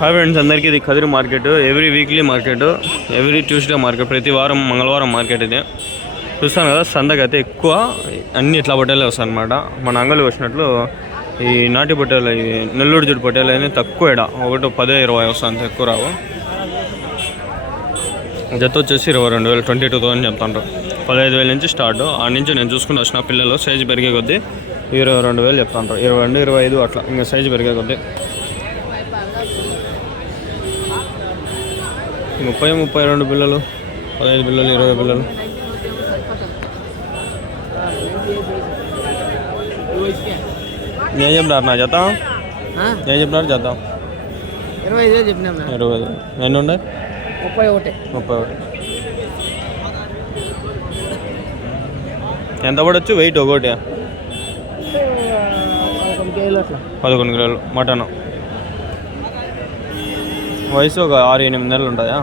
Hi friends, అందరికీ ఇది Kadiri market. Every weekly market, every Tuesday market, ప్రతి వారం మంగళవారం మార్కెట్ ఇది. చూస్తాను కదా, సందకి అయితే ఎక్కువ అన్ని ఇట్లా పొట్టేలే వస్తాయి అనమాట. మన అంగళ్ళు వచ్చినట్లు ఈ నాటి పొట్టేలు, ఈ నెల్లూరు జుట్టు పొట్టేలు అనేది తక్కువ ఇడ, ఒకటి 10-20 వస్తాయి, ఎక్కువ రావు. జత వచ్చేసి 22,000, 22,000 చెప్తాను. 15,000 నుంచి స్టార్ట్. ఆ నుంచి నేను చూసుకుంటూ వచ్చిన పిల్లలు సైజు పెరిగే కొద్దీ 22,000 చెప్తాను. 22, 25 అట్లా ఇంకా సైజు పెరిగే కొద్దీ 30-32 పిల్లలు, 15 పిల్లలు, 20 పిల్లలు. ఏం చెప్పినారు నా జత? ఏం చెప్పినారు జత? 25 చెప్పినా. 25. ఎన్ని ఉన్నాయి? 31. ఎంత పడవచ్చు వెయిట్ ఒకటి? 11 కిలోలు మటన్. వయసు ఒక 6-8 నెలలు ఉంటాయా?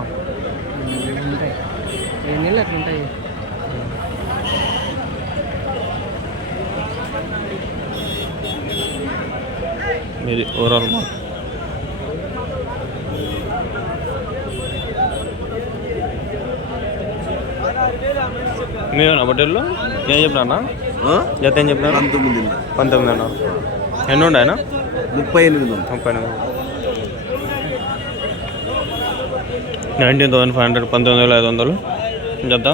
ఇది ఓవరాల్ మార్క్. మీరేనా బట్టెల్లో? ఏం చెప్పినా జత? ఏం చెప్పినా? 19 అన్నారు. ఎన్ని ఉన్నాయన? 38. 19,500, 19,500 జత.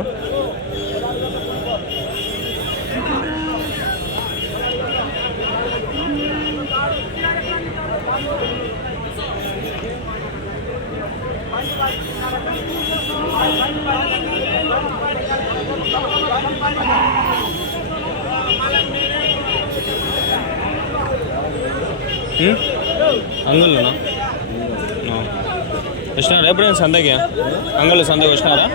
అంగుల్లోనా? వచ్చినారా ఎప్పుడైనా సందకి? అంగళ్ళు సందకి వచ్చినారా?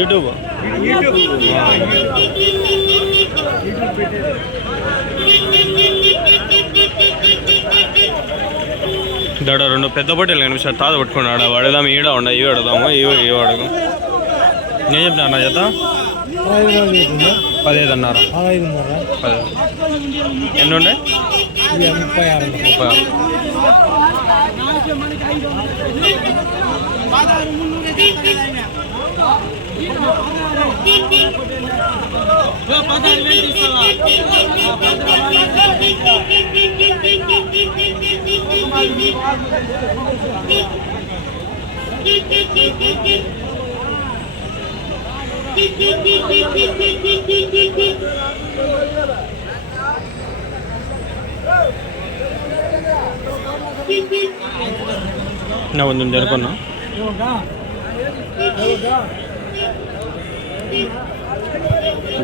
యూట్యూబ్ దాడ 2 పెద్ద పొట్టేలు కనిపిస్తాడు. తాత పట్టుకున్నాడు. వాడదాము, ఈడ ఉండ, ఇవి అడదాము, ఇవి అడగం. నేను చెప్పినా నా జత 15 అన్నారు. 15. ఎన్ని ఉండే? 36. నా కొంచెం జరుపున్నా.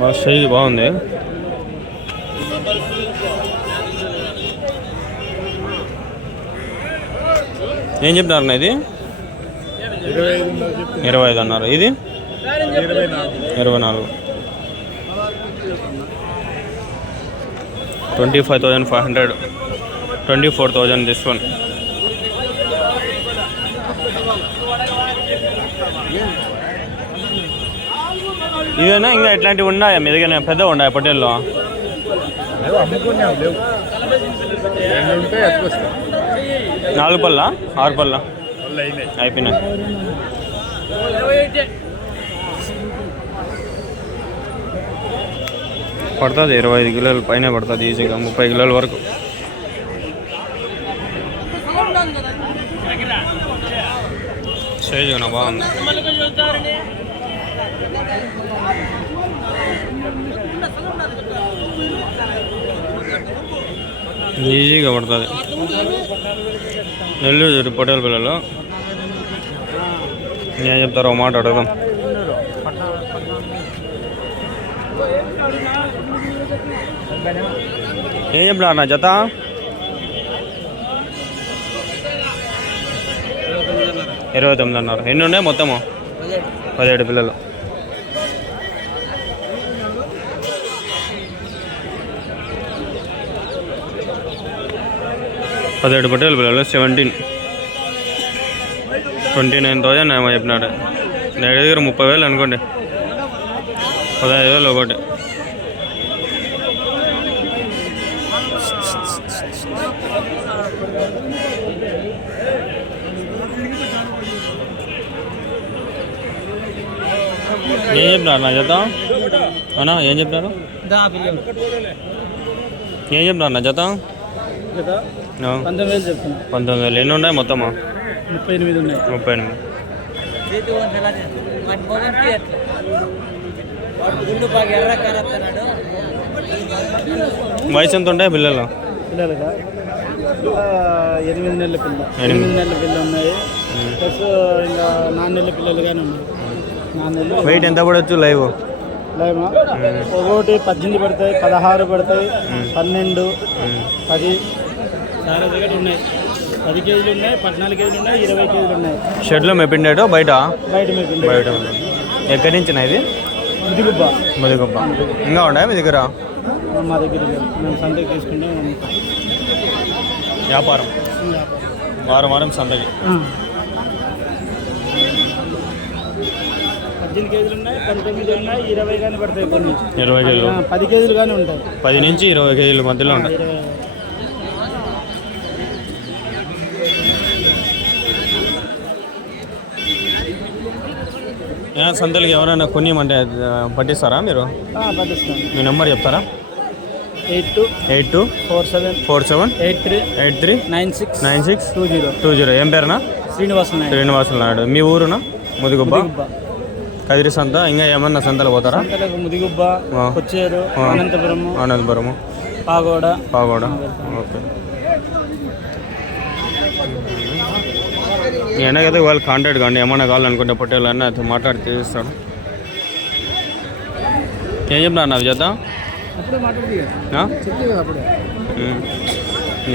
బాగా సైజు బాగుంది. ఏం చెప్పినారు? ఇది 25 అన్నారు. ఇది 24. 25,500, 24,000 this one. ఇవేనా ఇంకా ఇట్లాంటివి ఉన్నాయా మీ దగ్గర? పెద్దగా ఉన్నాయా పొట్టేల్లో? 4 పళ్ళ 6 పళ్ళ అయిపోయినాయి. పడుతుంది 25 కిలోలు పైన పడుతుంది ఈజీగా, 30 కిలోల వరకు. సైజు కూడా బాగుంది. ఈజీగా పడుతుంది. నెల్లూరు పొట్టేల పిల్లలు ఏం చెప్తారో మాట అడగదాం. ఏం చెప్పినా నా జత? 29 అన్నారు. ఎన్ని ఉన్నాయి మొత్తము? 17 పిల్లలు. 17 పొట్టేలు పిల్లలు. 17. 29,000 ఏమో చెప్పినాడు. దగ్గర దగ్గర 30,000 అనుకోండి. 15,000 ఒకటి. ఏం చెప్పినారు నా జత అన్నా? ఏం చెప్పినారు? ఏం చెప్పినారు నా జత? 19,000 చెప్తున్నా. 19,000. ఎన్ని ఉన్నాయి మొత్తమా? 38 ఉన్నాయి. 38. వయసు ఎంత ఉంటాయి పిల్లలు? పిల్లలుగా 8 నెలల పిల్ల, 8 నెలల పిల్ల ఉన్నాయి. ప్లస్ ఇంకా 4 నెలల పిల్లలు కానీ ఉన్నాయి. 4 నెలలు. వెయిట్ ఎంత పడవచ్చు లైవ్? లైవ్ ఒకటి 18 పడతాయి, 16 పడతాయి, 12, 10 చాలా దగ్గర ఉన్నాయి. 10 కేజీలు ఉన్నాయి, 14 కేజీలు ఉన్నాయి, 20 కేజీలు ఉన్నాయి. షెడ్లో మెపిండేటో బయట? బయట మేపిండి. బయట. ఎక్కడి నుంచి ఇది? ముదిగుబ్బ. ముదిగుబ్బ. ఇంకా ఉన్నాయా మీ దగ్గర? మా దగ్గర మేము సంతకి తీసుకుంటాం. వ్యాపారం వారం వారం సంతకి. 18 కేజీలు ఉన్నాయి, 19 ఉన్నాయి, 20 కానీ పడతాయి. కొన్ని 20 కేజీలు, 10 కేజీలు కానీ ఉంటాయి. 10 నుంచి 20 కేజీల మధ్యలో ఉంటాయి. సంతలకి ఎవరైనా కొనియమంటే పట్టిస్తారా మీరు? పట్టిస్తాం. మీ నెంబర్ చెప్తారా? 8247 83 96 20. ఏం పేరునా? శ్రీనివాసులు నాయుడు. మీ ఊరునా? ముదిగుబ్బ. కదిరి సంత. ఇంకా ఏమన్నా సంతలు పోతారా? ముదిగుబ్బ, కొచ్చేరు, అనంతపురము, పాగోడ. ఓకే. ఎనగైతే వాళ్ళు కాంటాక్ట్ కానీ ఏమన్నా కావాలనుకుంటే పొట్టేళ్ళని అయితే మాట్లాడి తీస్తాడు. ఏం చెప్పినారు నాకు చేద్దాం?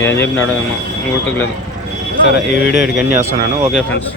ఏం చెప్పినాడు ఏమో గుర్తుకులేదు. సరే, ఈ వీడియో ఇక్కడికి ఎండ్ చేస్తున్నాను. Okay friends.